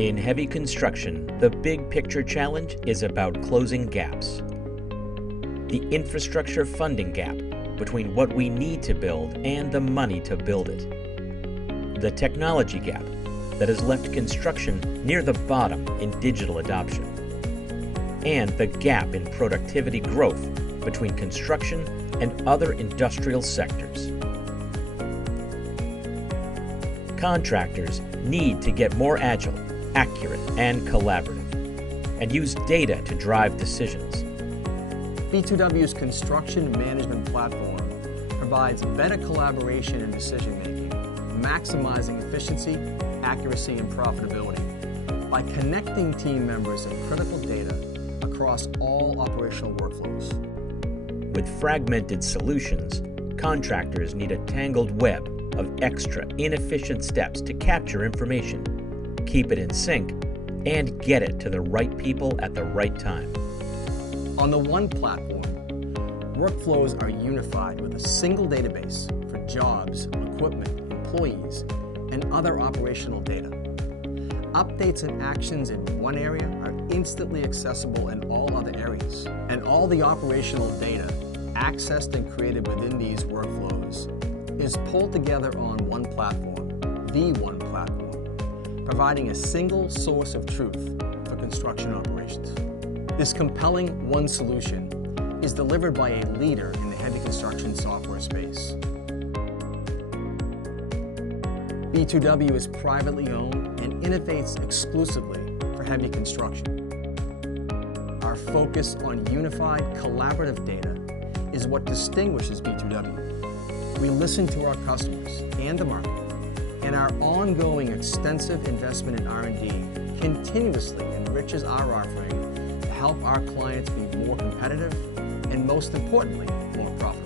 In heavy construction, the big picture challenge is about closing gaps. The infrastructure funding gap between what we need to build and the money to build it. The technology gap that has left construction near the bottom in digital adoption. And the gap in productivity growth between construction and other industrial sectors. Contractors need to get more agile, accurate, and collaborative, and use data to drive decisions. B2W's construction management platform provides better collaboration and decision-making, maximizing efficiency, accuracy, and profitability by connecting team members and critical data across all operational workflows. With fragmented solutions, contractors need a tangled web of extra inefficient steps to capture information, keep it in sync, and get it to the right people at the right time. On the one platform, workflows are unified with a single database for jobs, equipment, employees, and other operational data. Updates and actions in one area are instantly accessible in all other areas, and all the operational data accessed and created within these workflows is pulled together on one platform, the one platform, providing a single source of truth for construction operations. This compelling one solution is delivered by a leader in the heavy construction software space. B2W is privately owned and innovates exclusively for heavy construction. Our focus on unified collaborative data is what distinguishes B2W. We listen to our customers and the market, and our ongoing extensive investment in R&D continuously enriches our offering to help our clients be more competitive and, most importantly, more profitable.